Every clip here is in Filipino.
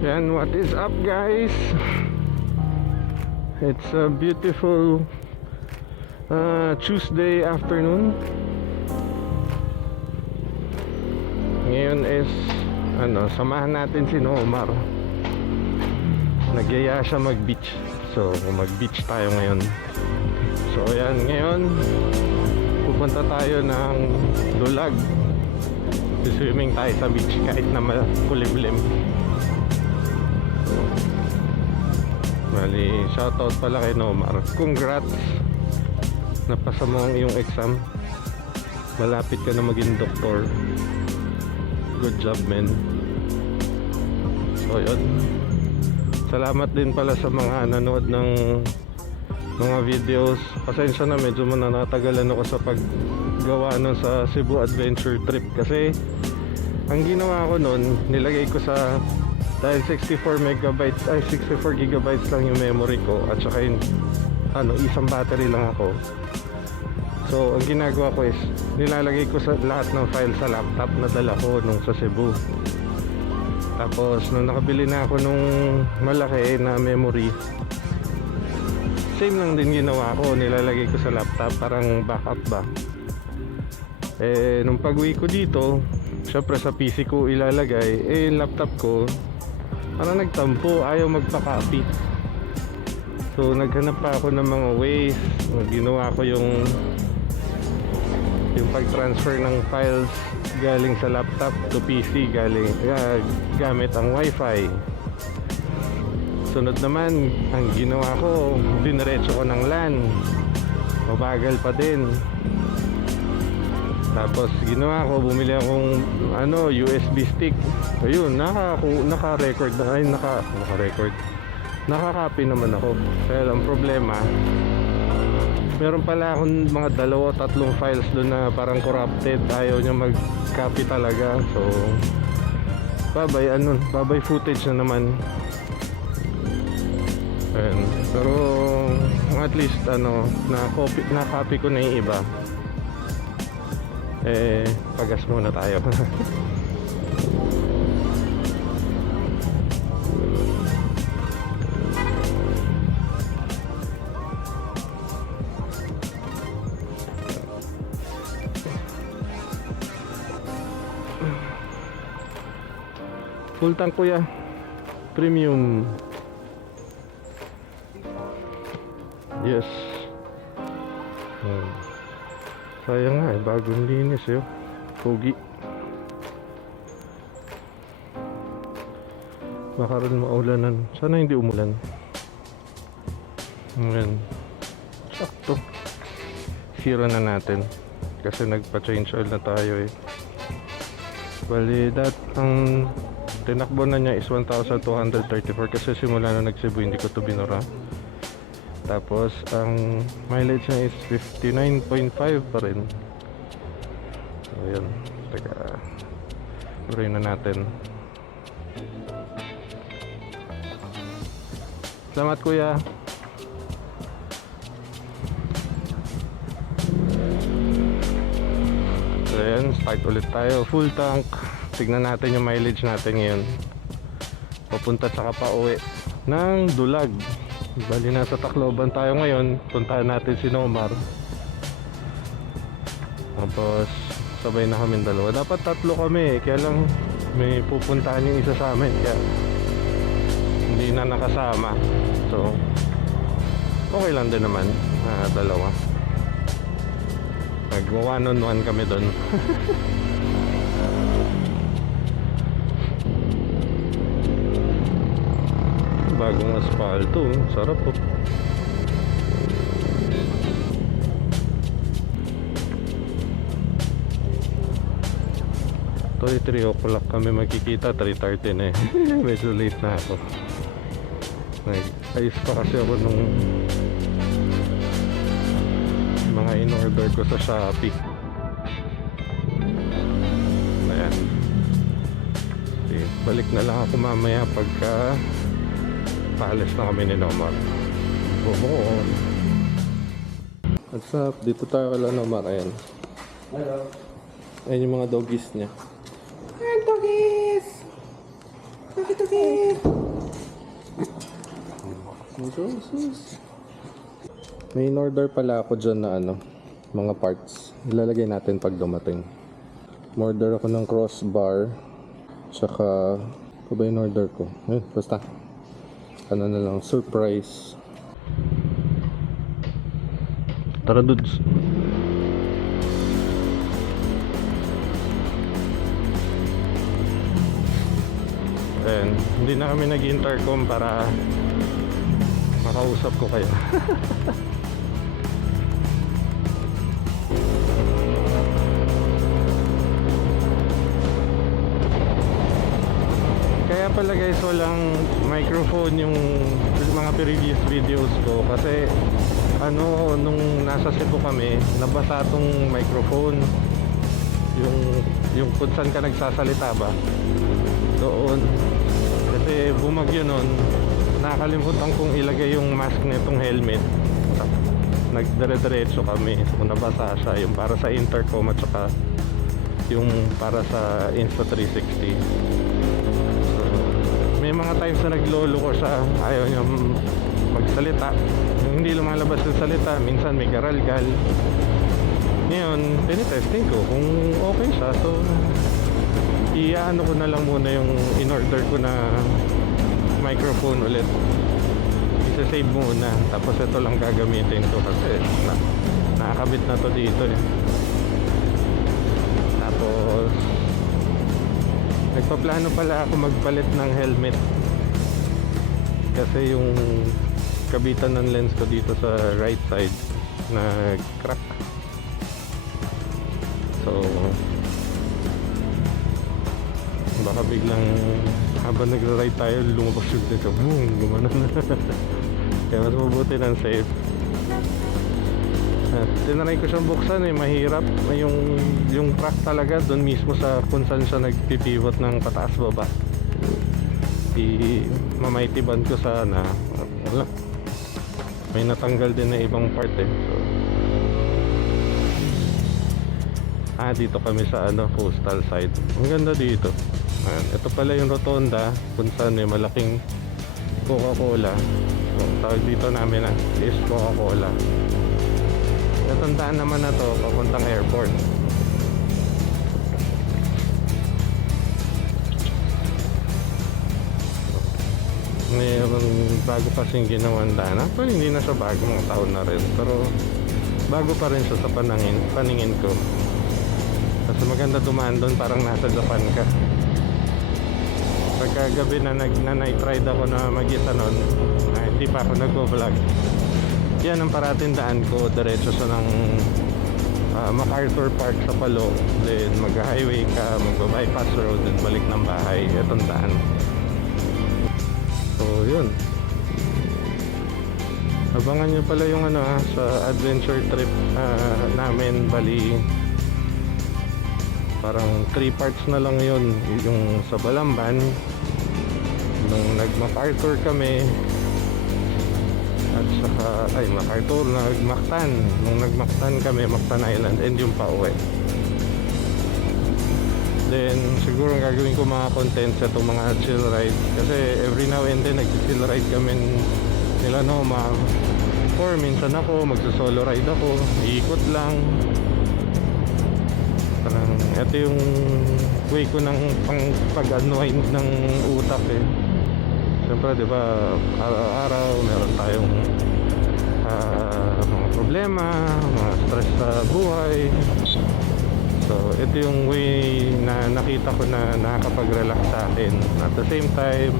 Yan, what is up guys? It's a beautiful Tuesday afternoon. Ngayon is samahan natin si Omar. Nagyaya siya mag-beach. So mag-beach tayo ngayon. So ayan, ngayon pupunta tayo ng Dulag. Swimming tayo sa beach kahit na makulimlim. Bali, shoutout pala kay Omar. Congrats, napasa mo ang iyong exam. Malapit ka na maging doktor. Good job, man. So yun, salamat din pala sa mga nanood ng mga videos. Pasensya na, medyo nanatagalan ako sa paggawa nun sa Cebu Adventure Trip. Kasi ang ginawa ko nun, nilagay ko sa, dahil 64 gigabytes lang yung memory ko, at saka yung isang battery lang ako. So ang ginagawa ko is nilalagay ko sa lahat ng file sa laptop na dala ko nung sa Cebu. Tapos nung nakabili na ako nung malaki na memory, same lang din ginawa ko, nilalagay ko sa laptop, parang backup ba. Nung pag-uwi ko dito, syempre sa PC ko ilalagay, laptop ko parang nagtampo, ayaw magpa-copy. So naghanap pa ako ng mga ways. Ginawa ko yung pag-transfer ng files galing sa laptop to PC gamit ang Wi-Fi. Sunod naman, ang ginawa ko, diniretso ko ng LAN. Mabagal pa din. Tapos ginawa ko, bumili akong USB stick. Ayun, naka-record na, naka-record. Nakaka-copy naman ako. Kaya lang problema, meron pala akong mga 2-3 files doon na parang corrupted. Ayaw niya mag-copy talaga. So babay footage na naman. Ayun. Pero at least na-copy ko na yung iba. Pagas muna tayo. Full tank kuya, premium. Yes. Sayang nga bagong linis pogi. Baka rin maulanan. Sana hindi umulan. Ngayon, sakto. Sira na natin kasi nagpa-change oil na tayo Bali, ang tinakbo na niya is 1,234 kasi simula na nag-Cebu hindi ko to binura. Tapos ang mileage niya is 59.5 pa rin. So yun, teka, burin na natin. Salamat kuya. So yun, start ulit tayo. Full tank. Tignan natin yung mileage natin ngayon. Papunta tsaka pa uwi ng Dulag. Bali, nasa Tacloban tayo ngayon. Puntahan natin si Omar. Tapos sabay na kami dalawa. Dapat 3 kami kaya lang may pupuntahan yung isa sa amin, kaya hindi na nakasama. So okay lang din naman, 2. Nag 1-on-1 kami doon. Bagong asfalto, sarap po. Ito 3 o'clock kami magkikita, 3:30 na medyo late na ako. Nag-ayos pa kasi ako nung mga in-order ko sa Shopee. Ayan. Balik na lang ako mamaya pagka paalis na kami ni Omar. What's up? Dito tayo kala Omar. Ayan. Hello. Ayan yung mga doggies niya. Hi, doggies! May in-order pala ako dyan na ano, mga parts. Ilalagay natin pag dumating. Order ako ng crossbar. Tsaka, ano ba yung order ko? Ayun, basta. Ano na lang, surprise. Tara dudes. Ayan, hindi na kami nag-intercom para makausap ko kayo. Kaya pala guys, walang microphone yung mga previous videos ko kasi ano, nung nasa Cebu kami, nabasa tong microphone. Yung kung saan ka nagsasalita ba doon, kasi bumagyo nun, nakakalimutan kong ilagay yung mask nitong helmet. Nagdire-diretso kami, so nabasa siya, yung para sa intercom at saka yung para sa Insta360. So may mga times na naglolo ko siya, ayaw niya magsalita, yung hindi lumalabas yung salita, minsan may garalgal. Ngayon, tinitesting ko kung okay siya, so iaano ko na lang muna yung in-order ko na microphone ulit. Isa-save muna, tapos ito lang gagamitin ko kasi nakakabit na to dito eh. Tapos nagpaplano pala ako magpalit ng helmet kasi yung kabitan ng lens ko dito sa right side na crack. So baka biglang habang nagra-ride tayo lumabas yung dito, boom, gumanon na. Kaya mas mabuti ng safe. At tinry ko siyang buksan eh, mahirap. Yung crack talaga doon mismo sa kung saan siya nagpipivot ng pataas baba. Mamaitiban ko sana, wala, may natanggal din na ibang part eh. So dito kami sa ano, coastal side. Ang ganda dito. Ayan, ito pala yung rotonda kung saan may malaking Coca-Cola. So tawag dito namin is Coca-Cola. Itong daan naman na to papuntang airport. Mayroon bago kasing ginawang daan. Actually hindi na siya bago, mga taon na rin, pero bago pa rin siya sa paningin ko. Kasi maganda dumaan doon, parang nasa Japan ka. Pagkagabi na night ride ako na mag-isa nun, hindi pa ako nagvo-vlog. Yan ang paratindaan ko, diretso sa ng MacArthur Park sa Palo, then mag-highway ka, mag-bypass road, then balik ng bahay. Itong daan. So yun, abangan nyo pala yung ano sa adventure trip namin. Bali parang 3 parts na lang yun. Yung sa Balamban, nung nag-MacArthur kami, at saka MacArthur, nag-Mactan, nung nag-Mactan kami, Mactan Island, and yung pauwi. Then siguro ang gagawin ko mga content sa itong mga chill ride, kasi every now and then nag-chill ride kami nila Noma, or minsan ako magsa-solo ride ako, iikot lang. Parang ito yung way ko ng pag-unwind ng utak eh. Siyempre diba, araw-araw meron tayong mga problema, mga stress sa buhay. So ito yung way na nakita ko na nakakapag-relax sa akin. At the same time,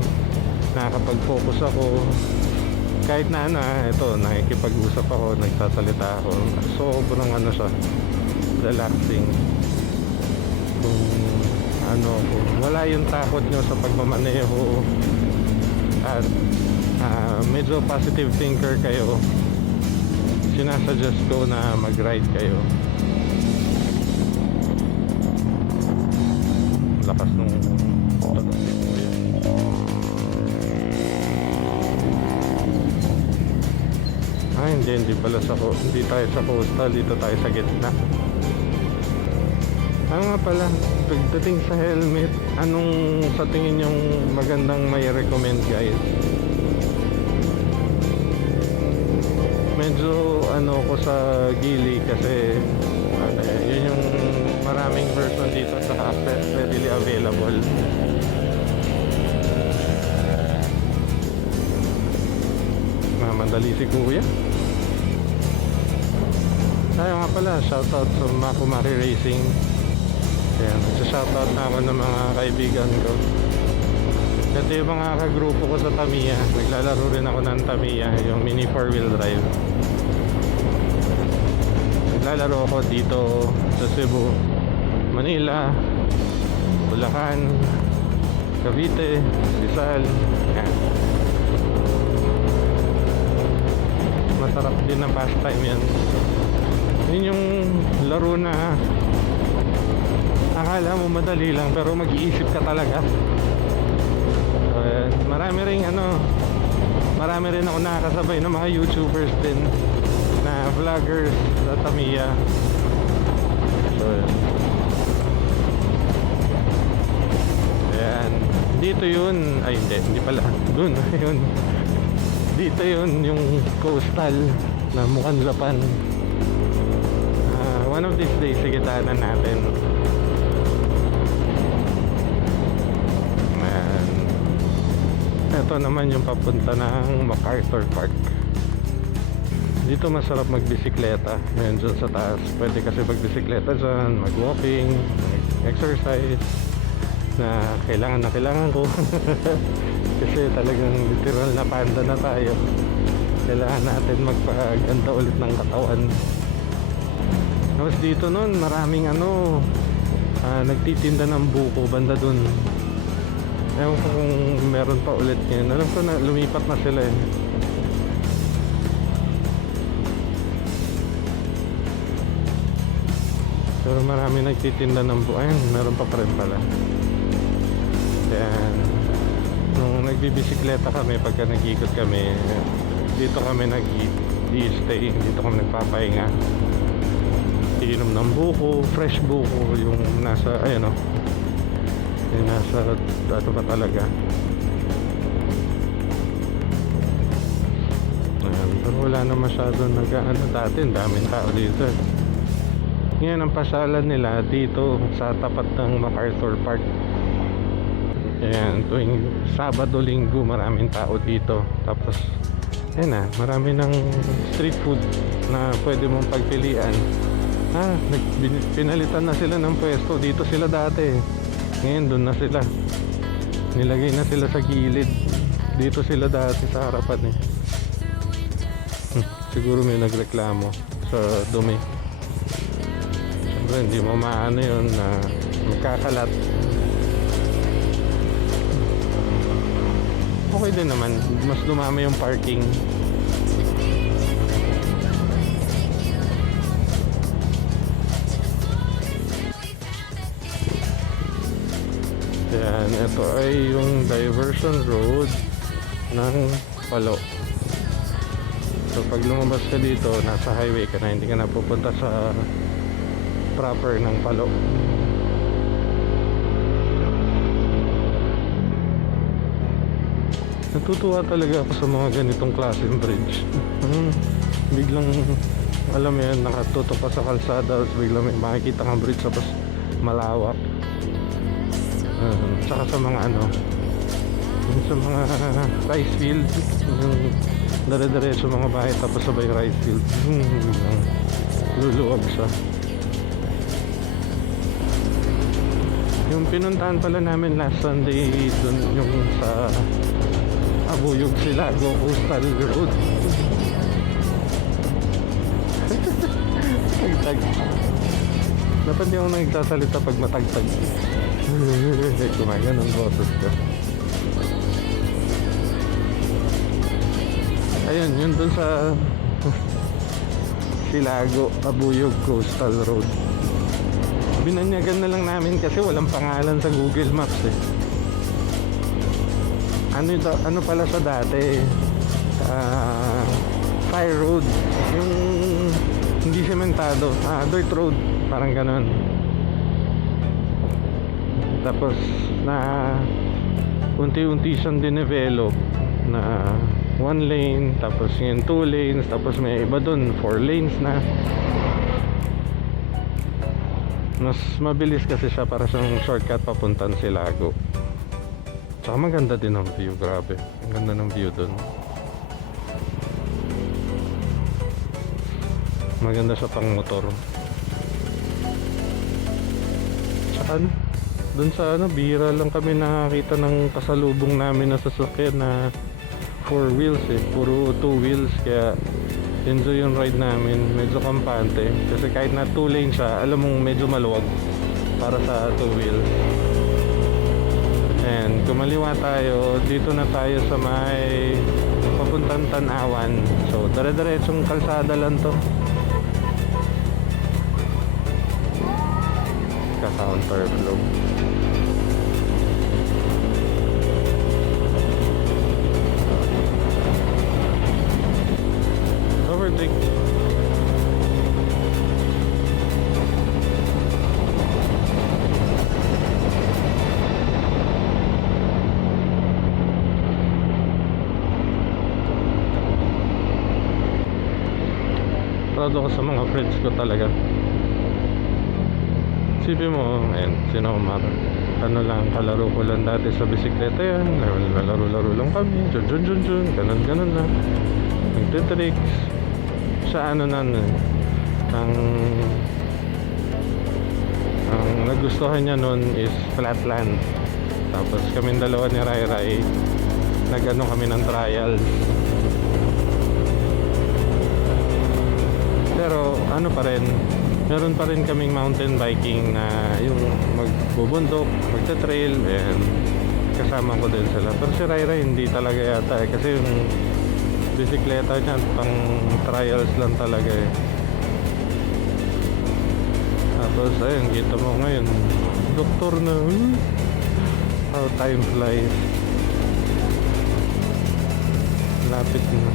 nakakapag-focus ako. Kahit na ito, nakikipag-usap ako, nagsasalita ako. Sobrang siya, relaxing. Kung wala yung takot nyo sa pagmamaneho at medyo positive thinker kayo, sinasuggest ko na mag-ride kayo. Lakas nung hindi pala hindi tayo sa coastal, dito tayo sa gitna. Nga pala, pagdating sa helmet, anong sa tingin yung magandang may recommend guys? Medyo ano ko sa Geely kasi yun yung maraming version dito sa readily available. Madali si kuya. Tayo nga pala, shoutout sa Makumari Racing. Ayan, shoutout na ako ng mga kaibigan ko. Ito yung mga kagrupo ko sa Tamiya. Naglalaro rin ako ng Tamiya, yung mini 4-wheel drive. Naglalaro ako dito sa Cebu, Manila, Bulacan, Cavite, Rizal. Ayan. Masarap din ang pastime yan. Yun yung laro na akala mo madali lang pero mag-iisip ka talaga. Marami rin ako nakakasabay ng mga YouTubers din na vloggers sa Tamiya. So ayan, dito yun, ay hindi pala dun, yun dito yun yung coastal na mukhang Japan. One of these days sigitanan natin. Ayan. Ito naman yung papunta ng MacArthur Park. Dito masarap magbisikleta. Ngayon dyan sa taas pwede kasi magbisikleta dyan, mag-walking, mag-exercise na kailangan ko. Kasi talagang literal na panda na tayo. Kailangan natin magpaganda ulit ng katawan. Tapos dito nun maraming nagtitinda ng buko banda dun. Ewan ko kung meron pa ulit ngayon. Alam ko na lumipat na sila eh. Pero marami nagtitinda ng buko. Ayun, meron pa rin pala. Ayan. Nung nagbibisikleta kami, pagka nag-ikot kami, dito kami nag-i-stay, dito kami nagpapahinga. Iinom ng buko, fresh buko, yung nasa, yung nasa, ano pa talaga. Ayan, pero wala na masyado dati, daming tao dito. Ngayon, ang pasyalan nila dito sa tapat ng MacArthur Park. Ayan, tuwing Sabado, Linggo, maraming tao dito. Tapos, ayan marami ng street food na pwede mong pagpilian. Pinalitan na sila ng pwesto. Dito sila dati. Ngayon, doon na sila. Nilagay na sila sa gilid. Dito sila dati sa harapan eh. Siguro may nagreklamo sa dumi. Siyempre, hindi mo maano yun na magkakalat. Okay din naman, mas dumami yung parking. Yan, ito ay yung diversion road ng Palo. So pag lumabas ka dito, nasa highway ka na, hindi ka na pupunta sa proper ng Palo. Natutuwa talaga ako sa mga ganitong klaseng bridge. Biglang, alam mo yan, nakatutok ka sa kalsada, tapos biglang may makikita kang bridge, tapos malawak. Tsaka sa mga sa mga rice field, dire-diretso mga bahay, tapos sabay rice field, luluwag siya. Yung pinuntahan pala namin last Sunday dun yung sa Abuyog Silago Coastal Road. Tagtag. Dapat di ako nagsasalita pag matagtag. Kumaga ng boses ko. Ayun, yun dun sa Silago Abuyog Coastal Road. Binanyagan na lang namin kasi walang pangalan sa Google Maps eh. Ano pala sa dati, Fire Road, yung hindi sementado, dirt road, parang ganon. Tapos na unti-unti siyang dinevelop na 1 lane, tapos yung 2 lanes, tapos may iba dun 4 lanes na. Mas mabilis kasi siya, para siyang shortcut papuntang Silago. Tsaka maganda din ang view, grabe. Ang ganda ng view dun. Maganda siya pang motor. Tsaka dun sa bihira lang kami nakakita ng kasalubong namin na sasakyan na 4 wheels puro 2 wheels, kaya enjoy yung ride namin. Medyo kampante kasi kahit na 2 lane siya, alam mong medyo maluwag para sa 2 wheels. And kumaliwa tayo, dito na tayo sa may papuntang Tanawan. So dire-diretsong kalsada lang to. Ka-counterflow. Overtake. Proud ako sa mga friends ko talaga. Isipin mo, ayun, sino Omar. Ano lang, kalaro ko lang dati sa bisikleta yan. Laro-laro lang kami. Jun. Ganun lang. Nagtitricks. Sa ano na, ang nagustuhan niya nun is flatland. Tapos kaming dalawa ni Rai Rai, nag-ano kami ng trials. Pero ano pa rin, meron pa rin kaming mountain biking na yung magbubundok, magta-trail, and kasama ko din sila. Pero si Rai Rai hindi talaga yata kasi yung bisikleta niya pang trials lang talaga Tapos ayun, kita mo ngayon, doktor na. How time flies. Lapit na.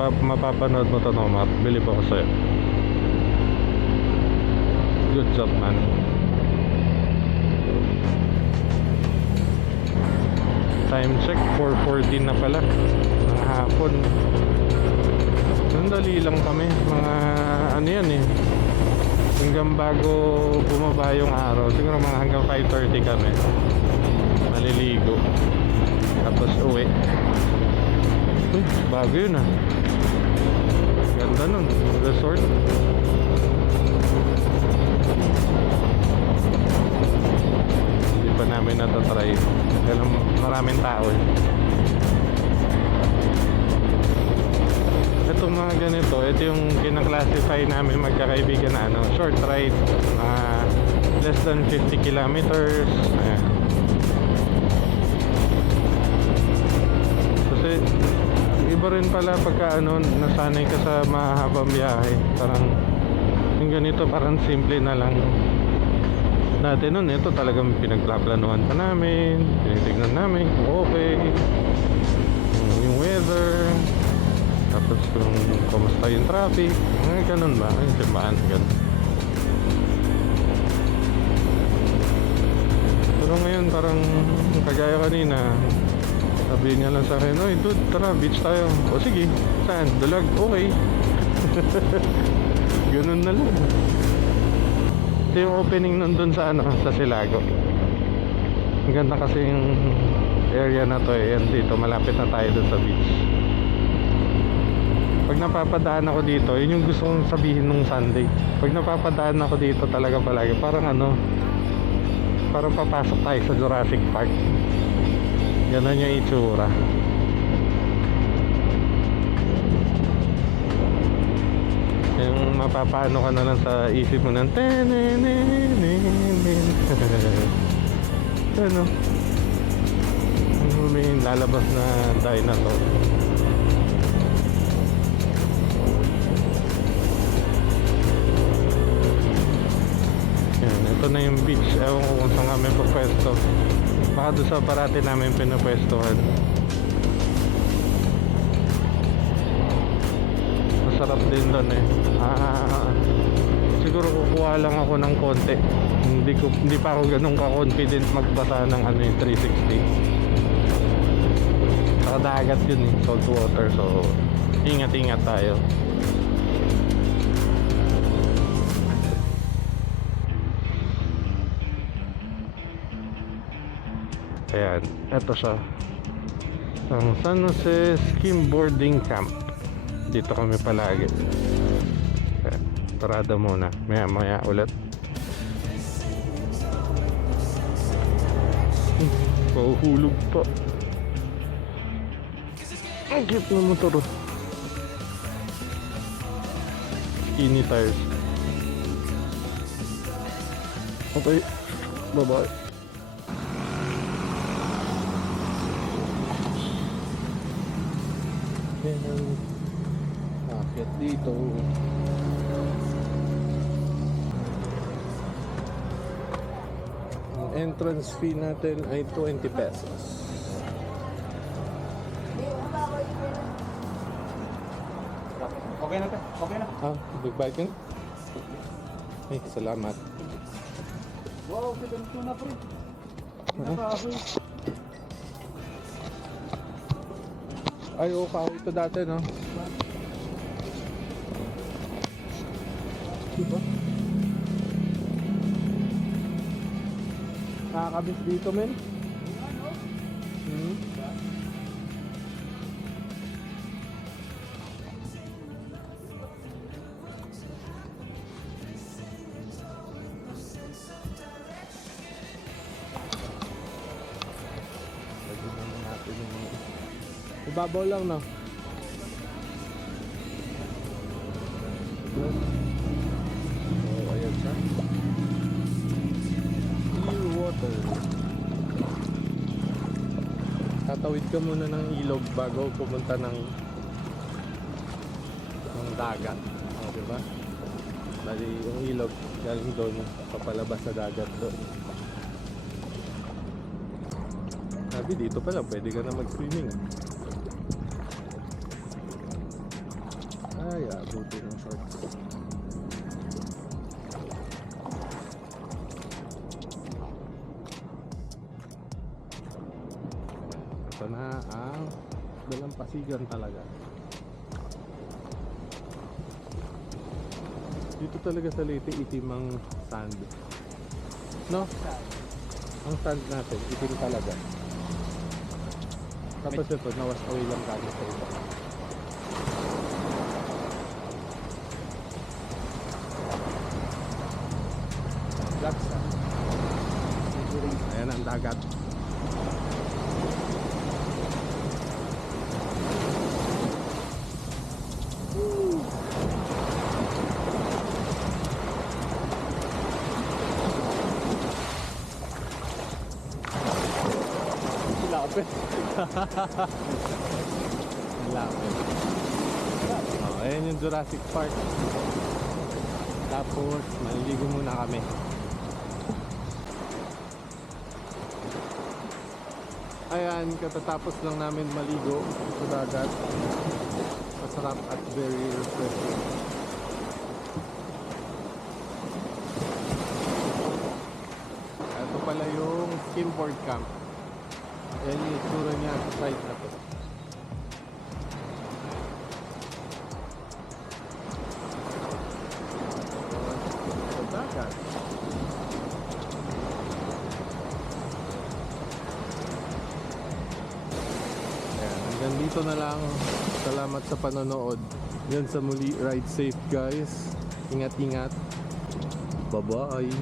Mapapanood mo to, Omar. Believe ako sa'yo. Good job, man. Time check, 4:14 na pala ng hapon. Sandali lang kami. Mga ano yan hanggang bago bumaba yung araw. Siguro mga hanggang 5:30 kami. Maliligo. Tapos uwi. Uy, bago yun Ganda nun, resort. Hindi pa namin natatry. Kaya maraming tao Itong mga ganito, ito yung kinaklasify namin magkakaibigan na short ride, less than 50 kilometers. Ayan. Kasi iba rin pala pagka nasanay ka sa mahabang biyahe. Parang yung ganito, parang simple na lang. Dati nun, ito talagang pinagplaplanuhan pa namin, tinitignan namin kung okay, yung weather, tapos kung kumusta yung traffic, ganun ba? Yung simbahan, ganun. Pero ngayon parang kagaya kanina, sabi niya lang sa akin, "Oy dude, tara, beach tayo." O sige, saan? Dalag? Okay. Ganun na lang. Ito yung opening nandun sa sa Silago. Ang ganda kasi yung area na to Yan dito, malapit na tayo dun sa beach. Pag napapadaan ako dito, yun yung gusto kong sabihin nung Sunday. Pag napapadaan ako dito talaga palagi, parang parang papasok tayo sa Jurassic Park. Ganon yung itsura. Yung mapapano ka na lang sa isip mo ng ano, may lalabas na dinosaur. Yan, ito na yung beach. Ewan ko kung saan kami papwesto. Baka doon sa parati namin pinapwestohan. Masarap din doon siguro kukuha nagbaba lang ako ng konti. Hindi pa ako ganun ka-confident magbasa ng ano yung 360. Sa dagat yun eh, salt water. So, ingat-ingat tayo. Ayan, eto siya. Ang San Jose Skimboarding Camp. Dito kami palagi. Ayan, parada muna. Maya ulit. Pahuhulog pa. Ang cute na motor. Skinny tires. Okay. Bye-bye. Ayan. Akit dito. Ang entrance fee natin ay 20 pesos. Okay na, okay na. Big bike yun? Ay, salamat. Wow, ganito na pre. Nakahoy. Ay, kahoy ito dati, no? Diba? Nakakabis dito, men. Ibabaw lang, no? Oh, ayan siya. Clear water. Tatawid ka muna ng ilog bago pumunta ng dagat. O, diba? Bali, yung ilog galing doon, papalabas sa dagat doon. Sabi, dito pala, pwede ka na mag-swimming. Ay, buti ng shorts. Ito na ang dalampasigan talaga. Dito talaga sa Leyte, itim ang sand. No? Ang sand natin, itim talaga. Tapos ito, nawas away lang kami sa iba. Black sand. Ayan ang dagat. Lapit. Lapit. Oh, ayan yung Jurassic Park. Tapos, maliligo muna kami. Ayan, katatapos lang namin maligo sa dagat. Masarap at very refreshing. Ito pala yung skimboard camp. Ayan yung itsura niya sa side na to. Sa dagat. Ayan, hanggang dito na lang. Salamat sa panonood. Yan sa muli. Ride safe guys. Ingat-ingat. Bye-bye.